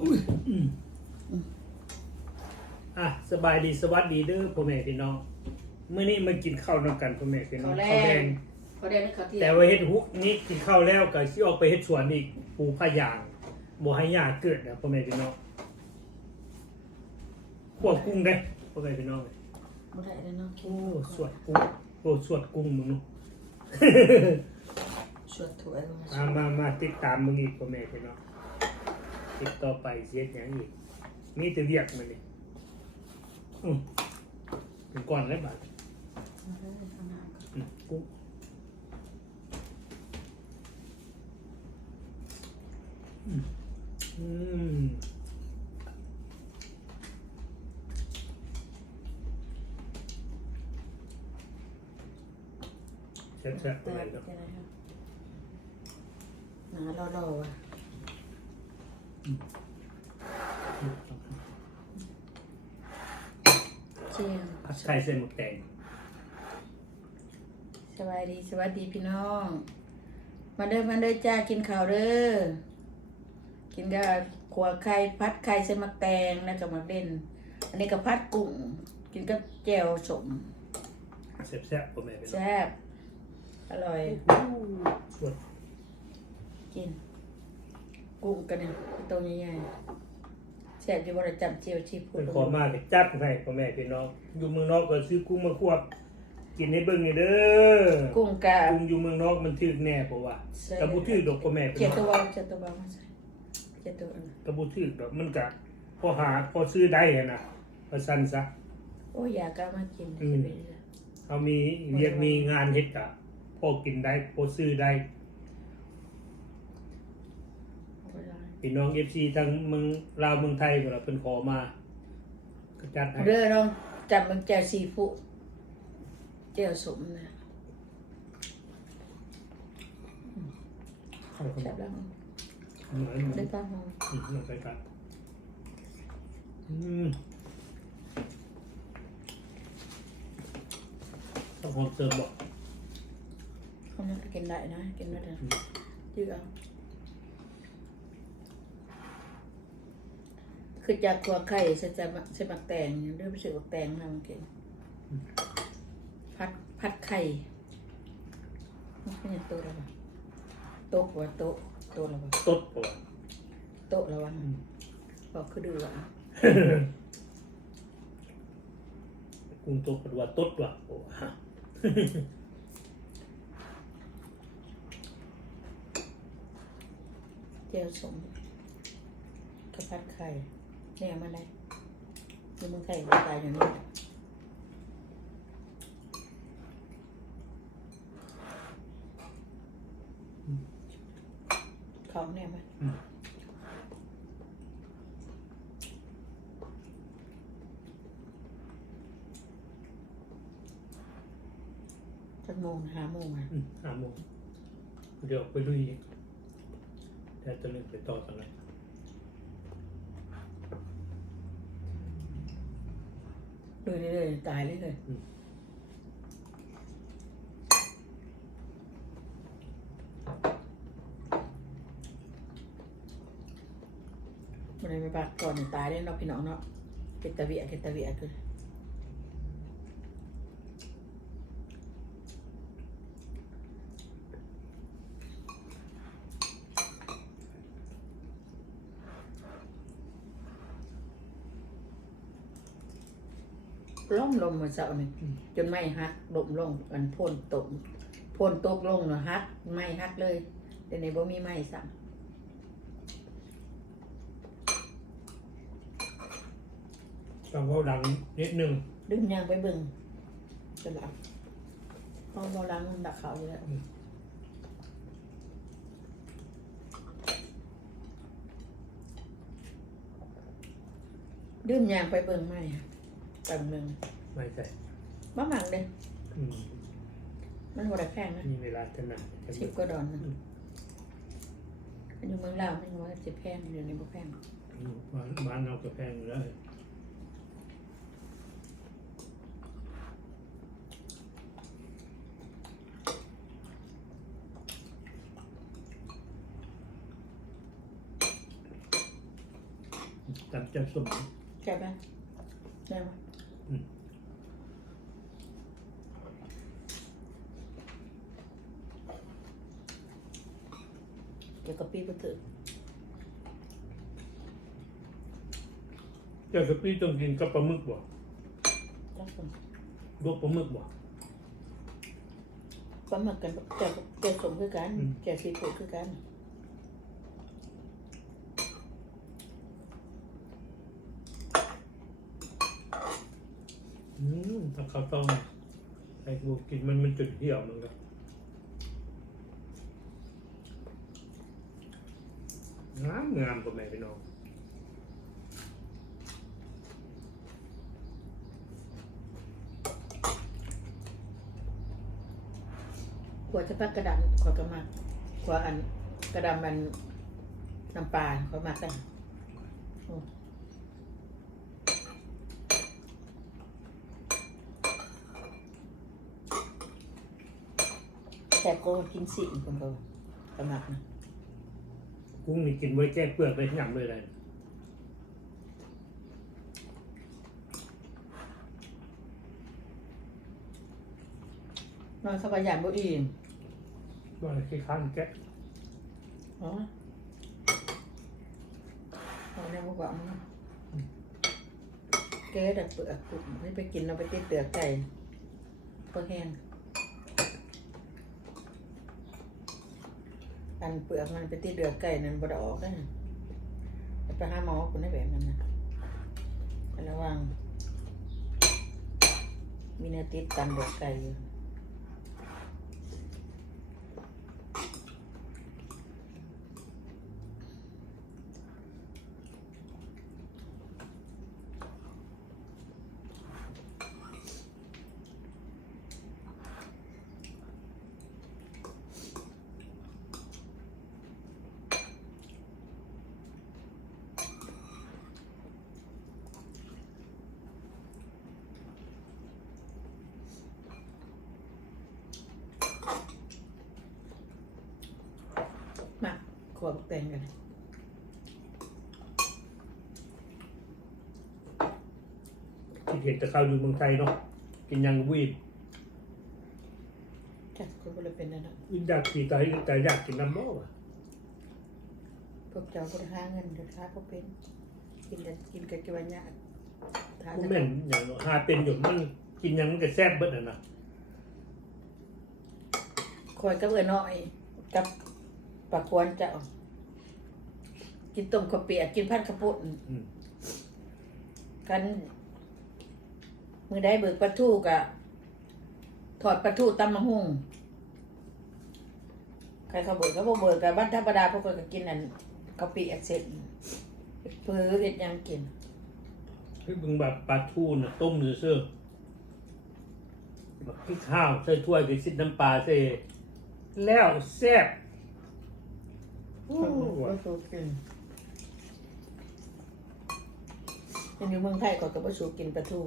อุ้ยอืมอะสบายดีสวัสดีเด้อพ่อแม่พี่น้องเมื่อนี้มากินข้าวนำกันพ่อแม่พี่น้องข้าวแดงข้าวแดงเขาได้นึกเขาเที่ยแต่งว่าเฮ็ดหุนี่กินข้าวแล้วก็สิออกไปเฮ็ดสวนอีกปลูกผ้ายางบ่ให้ยาเกิดนะพ่อแม่พี่น้องขัวกุ้งได้พ่อแม่พี่น้องบ่ได้เลยเนาะโอ้สวดกุ้งโอ้สวดกุ้งมึงเนาะชวดถ้วยมามามามาติดตามมึงอีกพ่อแม่พี่น้อง ติดต่อไปเสียอย่างอีกมีแต่เรียกมันนี่อืมเป็นก่อนแล้วบาดเอาเลยเอาน้ำก่อนอืมกุ้งอืมอืมแซ่บๆแต่อะไรแต่เนาะไหนครับหนาเราเราอะ เชียงผัดไทยเส้นหมึกแดงสวัสดีสวัสดีพี่น้อง มาเด้อมาเด้อจ้ากินข้าวเด้อกินกับขัวไข่พัดไข่ใส่มะแตงแล้วกับมะเด่น อันนี้กับพัดกุ้งกินกับแจ่วสมแซ่บๆพ่อแม่พี่น้องแซ่บอร่อยสวดกิน กุ้งกันเนี่ยตัวใหญ่ๆแซ่บอยู่บ่ได้จำเจียวชีพูเป็ดนขอมากเลยจัดให้พ่อแม่พี่น้อง อยู่เมืองนอกก็ซื้อกุ้งมาควบ กินให้เบิ่งนี่เด้อกุ้งกะกุ้งอยู่เมืองนอกมันถึกแน่เพราะว่าใช่กระบุถึกดอกพ่อแม่พี่เจียวน้ตัองวเจียวตัวเบามาใส่เจียวตัวอันนั้นกระบุถึกดอกมันก็พอหาพอซื้อได้อะนะว่าซั่นซะ โอ้ยอยากกล้ามากินอืมเขามีเรียกมีงานเฮ็ดกะพอกินได้พอซื้อได้ พี่น้อง FC ทั้งเมืองลาวเมืองไทยก็ล่ะเพิ่นขอมาก็จัดให้เด้อน้องจำมันแจ่วซีฟู้ดเจียวสมนะเอาเข้าแซ่มาบแล้วเหมือนได้ป้าหอมอืมลงไปกันอืมต้องหอมเติมบ่เขาน่าจะกินได้นะกินได้เลยยืดเอา คือจากขัวไข่ใส่จะใส่บักแตงเด้อไปซื้อบักแตงมามากินพัดพัดไข่มันเป็นตัวอะไรวะโต๊ะวะโต๊ะโต๊ะอะไรวะตดบ่วะโต๊ะแล้ววะบอกคือดื้อวะกุ้งตดก็ว่าตดว่ะโอ้ฮะเจียวสมกับพัดไข่ เนี่ยมันได้อยู่เมืองไทยมันตายอย่างนี้แหละเขาเนี่ยมันจักโมงห้าโมงอะ อืมห้าโมงเดี๋ยวไปลุยแต่ตัวนึงไปต่อกันเล ยดูเรื่อยๆตายเลยเลยมันเลยไปปากก่อนตายเลยเนาะพี่น้องเนาะเกตตะเวียเกตตะเวียคือ ล้มลงมาเสาหนึ่งจนไม่ฮักลมลงกันพ่นตกพ่นตกลงเนาะฮักไม่ฮักเลยแต่ในบ่มีไม้สั่งต้องเขาดังนิดนึงดึงยางไปเบิ่งจะหลับห้องโบราณมันดักเขาอยู่แล้วดื่มยางไปเบิ่งไหม ตังหนึ่งไม่ใช่บ้าหมังเลยอืมมันหัวแพงนะมีเวลาจะนานจะสิบกว่าดอนนะอันอยู่เมืองลาวไม่รู้ว่าจะแพงอยู่ในบ่แพงบ้านบ้านเราก็แพงอยู่แล้วจำจำสมใช่ไหมได้ไหมอืม เดี๋ยวก็ปีก็ถึงเจ้ากะปิต้องกินกับปลาหมึกบ่แล้วก็ลวกปลาหมึกบ่ปลาหมึกกันแกะแกะสมคือกันอืมแกะซีฟู้ดคือกัน ถ้าเขาต้องให้กูกินมันมันจุดเหี่ยวมันก็งามงามกว่าแม่พี่น้องขวดจะพักกระดานขวดกระมักขวดอันกระดานมันน้ำปลาเขามักได้ โอ้แต่ก็กินสิคนก็กระมักนะกุ้งนี่กินไว้แก้เปลือกได้หยำเลยเลยนอนสบายยานบ่อิ่มว่าขี้ข้านแกะอ๋อเอาเนี่ยพวกว่ามันแกดัดเปลือกกุ่มให้ไปกินเราไปติดเปลือกไก่พอแห้ง อันเปลือกมันไปติดเดือกไก่นั่นบดออกได้ไปหาหมอคุณได้แบบนั้นนะระวังมีเนื้อติดตันเดือกไก่อยู่ มา ขวบแตงกันที่เห็นแต่ข้าวอยู่เมืองไทยเนาะกินยังวีดจัดก็เลยเป็นนั่นนะวินอยากขี่ไตแต่อยากกินน้ำบ่วะพวกเจ้าก็ได้หาเงินเดือดร้าพวกเป็น กินกันกินกันกี่วันยากทานกูแม่นอย่างหาเป็นอยู่มันกินยังมันก็แซ่บเบิดอะนะคอยกับเอือน้อยกับ ปลาควรเจ้ากินต้มข้าวเปียกกินพัดข้าวปุ้นอืม กันมือได้เบิกปลาทูกะถอดปลาทูตำมะฮุ่งใครเขาเบิกก็บ่เบิกกับบ้านธรรมดาพวกก็กินอันข้าวเปียกเสร็จเพื่อเห็ดหยังกินคือบึงแบบปลาทูน่ะต้มซื่อๆแบบพริกข้าวใส่ถ้วยไปซิดน้ำปลาใส่แล้วแซ่บ โอ้ก็สูกินยังอยู่เมืองไทยก็กับว่าสูกินปลาทู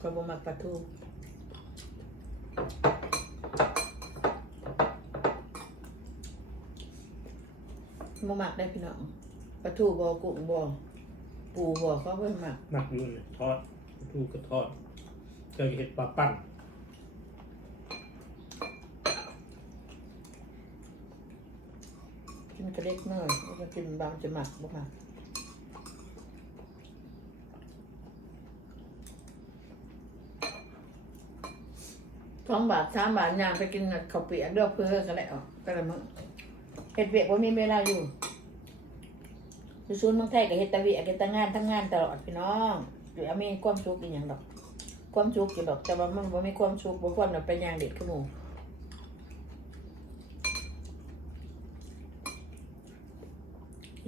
ก็บ่มักปลาทูบ่มักได้พี่น้องปลาทูบ่กุ้งบ่ปูบ่เขาบ่มักหมักอยู่เลยทอดปลาทูก็ทอดเจะเห็ดปลาปั้น กินกระเล็กน้อยแล้วก็กินบางจะหมักบ่มักสองบาทสามบาทยางไปกินข้าวเปียกเด้อเพื่อกันแล้วก็ละมึงเฮ็ดเวียกบ่มีเวลาอยู่อยู่ศูนย์เมืองไทยก็เฮ็ดต่เวียกเฮ็ดต่งานทั้งงานตลอดพี่น้องอยู่อเอามีความสุขอีหยังดอก ความสุขอยู่ดอกแต่ว่ามันบ่มีความสุขบ่ควรเอาไปย่างเด็ดขึ้นหมู่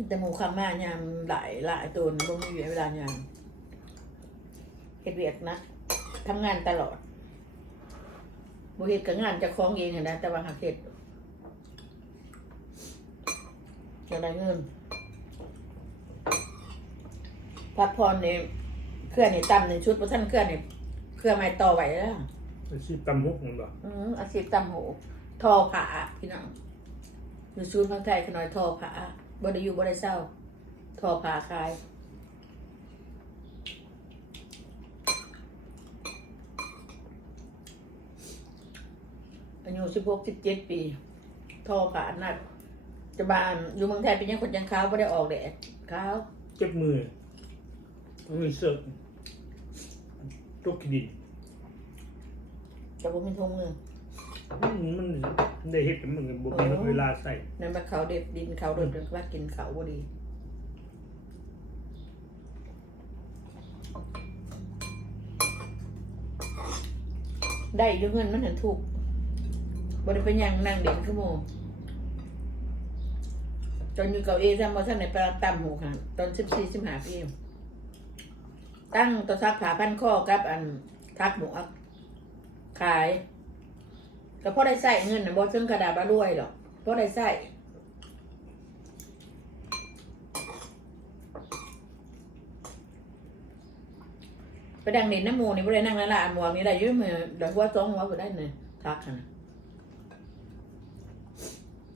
แต่หมู่คำมายามหลายหลายตัวบ่มีเวลายามเฮ็ดเวียกนะทำงานตลอดบ่เฮ็ดก็งานเจะคล้าของเองหั้นนะแต่ว่าหากเฮ็ดจะได้เงินพักผ่อนนี่เครื่องนี่ต่ำหนึ่งชุดบ่ทันเครื่องนี่เครื่องไม้ต่อไหวแล้วอาชีพตำมุกมันบ่อืมอาชีพตำหูทอผ้าพี่น้องอยู่ศูนย์พังไทยขน่อยทอผ้า บ่ไดยูบ่ไดเศร้าทอผ่าคลายอายุสิบหกสิบเจ็ดปี ทอผ่านัดจะบานอยู่เมืองไทยเป็นยังคนยังขาวไม่ได้ออกแดดขาวเจ็บมือมือเสือกตกขี้ดินจะบ่มีทงมือ มันมันได้เห็ดแต่มันก็บ่มีเวลาใส่นั่นมาเขาเด็ดดินเขาโดนจนว่ากินเขาพอดีได้ยุเงินมันเห็นถูกบริเป็นยังนั่งเด่นขึ้นโมจนอยู่เก่าเอทำมาท่านในปลาตำหูค่ะตอนสิบสี่สิบห้าปีตั้งตัวซักผาพันข้อกับอันทักหมูอักขาย ก็เพราะได้ใส่เงินนะบอซึ่งกระดาษบารวยหรอกเพราะได้ใส่ไปดังเด่นน้ำหมูนี่บ่ได้นั่งนั่นละอันหมวกนี่ได้อยืมมือเดี๋ยวหัวจ้องหัวบ่ได้เนี่ยทักค่ะนะ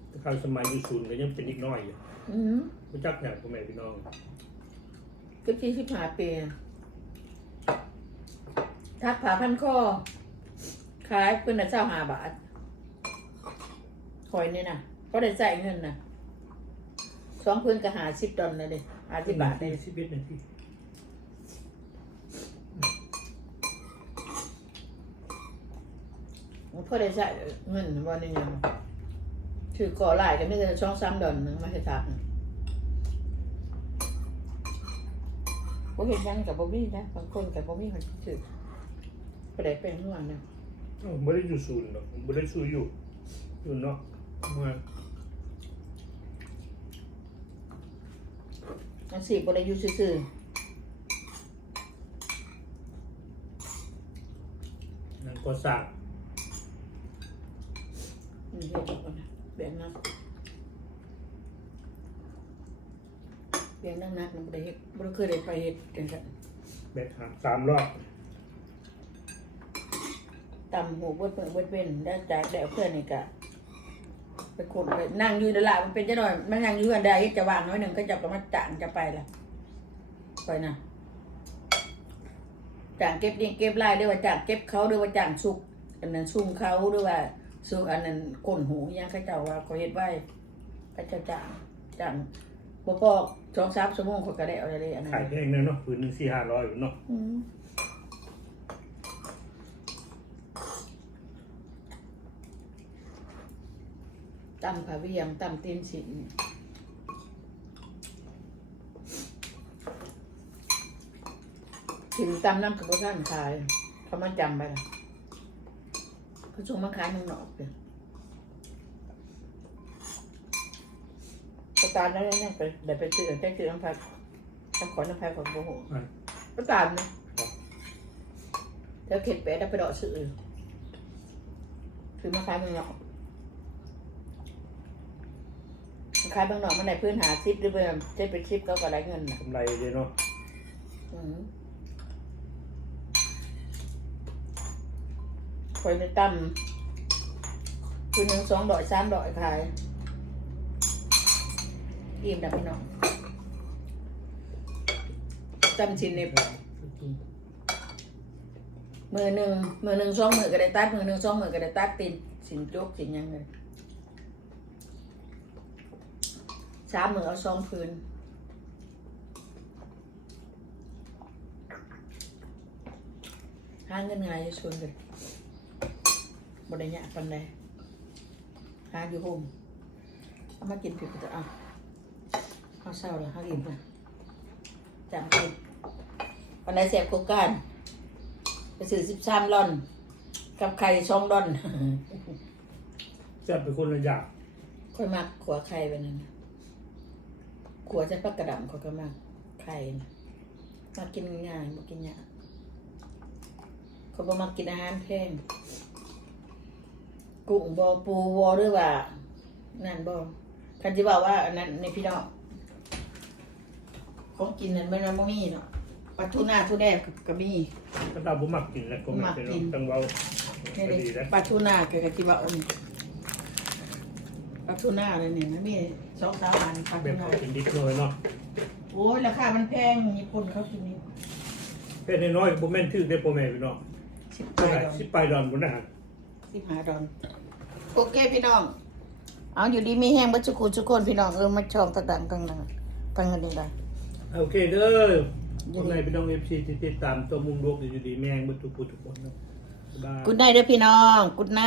แต่คราวสมัยอยู่ศูนย์ก็ยังเป็นอีกน้อยอยู่อืมรู้จักอย่างพ่อแม่พี่น้องสิบสี่สิบห้าปีน่ะทักผาพันข้อ ขายเป็นละเจ้าห้าบาทหอยนี่นะเพราะได้ใส่เงินนะสองพื้นก็หาสิบดอลเลยเด้หาสิบบาทเลยสิบเอ็ดนาทีเพื่อได้ใช้เงินวันนี้ยังถือก่อหลายกันไม่ได้ช่องซ้ำดอนหนึงมาให้ทักบ่เห็นยังกับบ่มีนะบางคนกับบ่มีคนถือไปได้เป็นทุกวันนะอ้าว ไม่ได้อยู่ศูนย์หรอกไม่ได้ศูนย์อยู่ อยู่เนาะเมื่ออันสี่บ่ได้อยู่ซื่อนั่นก็สร้างๆนี่เฮ็ดก่อนนะแบ่งนักแบ่งนักนักๆนะบ่ได้เฮ็ดบ่ได้เคยได้ไปเฮ็ดจังซั่น แบกหามสามรอบ ตำหูเบิดเบิ่งเบิดเว้นได้จากได้เอาเพื่อนนี่ก็ไปคนไปนั่งอยู่นั่นล่ะมันเป็นจังหน่อยมันนั่งอยู่อันใดจะว่างน้อยหนึงก็จะก็มาจ้างจะไปล่ะไปนะจ้างเก็บนี่เก็บรายด้วยว่าจ้างเก็บเขาด้วยว่าจ้างสุก อันนั้นซุ่มเขาด้วยว่าสุกอันนั้นก้นหูอิหยังเขาเจ้าว่าเขาเฮ็ดไว้เขาเจ้าจ้างจ้างบ่พอสองสามชั่วโมงเขาก็ได้เอาได้อันนั้นขายแพงนะเนาะผืนหนึ่งสี่ห้าร้อยเนาะ อืม ตำผาเวียงตำตีนสินถึงตำน้ำกับท่านขาย เขามาจำไปละเขาส่งมาขายเมืองนอกเลยประตานได้เนี่ยไปเดี๋ยวไปซื้อแจ้งซื้อน้ำพักน้ำขอน้ำพักของโบโหอะก็ตามนะเธอเข็ดเป็ดแล้วไปดอกซื้อคือมาขายเมืองนอกมา ขายเมืองนอกมันไหนพื้นหาซิปหรือเปล่าจะเป็นซิปเขาก็ได้เงินนะกำไรเลยเนาะอืมคอยในตั้มคือหนึ่งสองดอกสามดอกขายอิ่มดับพี่น้องจำชินในมือหนึ่งมือหนึ่งสองมือก็ได้ตัดมือหนึ่งสองมือก็ได้ตัดตีนสินโจกสินหยังเลย สามมือเอาสองพื้นหาเงินไงายชวนเลยบริญญากปันใดหาอยู่โฮมเอามากินผิดจะเอาเอาเศร้าเลยเอาอิ่มเลยจำกินปันใดแสบโคกการไปซื้อสิบสามลอน กับไข่สองดอนจะเป็นคนละอย่างค่อยมักขัวไข่ไปนั่นนะ ขัวจะปักกระดำเขาก็มักไข่นะมากินง่ายมากินยากเขาบ่มากินอาหารแพงกุ้งบอปูวอหรือว่านั่นบอคันที่บอกว่าอันนั้นในพี่น้องของกินนั่นไม่นบ่มีเนาะปลาทูน่าทูแดกก็มีก็ตามผมมักกินแล้วก็ไม่มักเป็นกินตังเบานี่ก็เลยดีแล้วปลาทูน่ากับกะทิบะอม ปัาทูน่าเลยเนี่ยนะมีสองสามอันปลาแบทูบน่ากินดิบหน่อยเนาะโอ้ยราคามันแพงญี่ปุ่นเขากินนี้เพศน้อยๆผมแม่นถือได้พ่อแม่พี่น้องสิบเท่าปยดอนสิบปลายดอนคุณนหาะสิบห้าดอนโอเคพี่น้อง เอาอยู่ดีมีแห้งบัจุกูชุกคนพี่น้องเออมาช่องตะดังกังดังตังกันนี่ได้โอเคเด้อพ่อแม่พี่น้องเอฟซีที่ติดตามตัวมุงโลกอยู่ดีแม่งบรรทุกผู้ทุกคนเนาะกูดได้เด้อพี่น้องกูดไน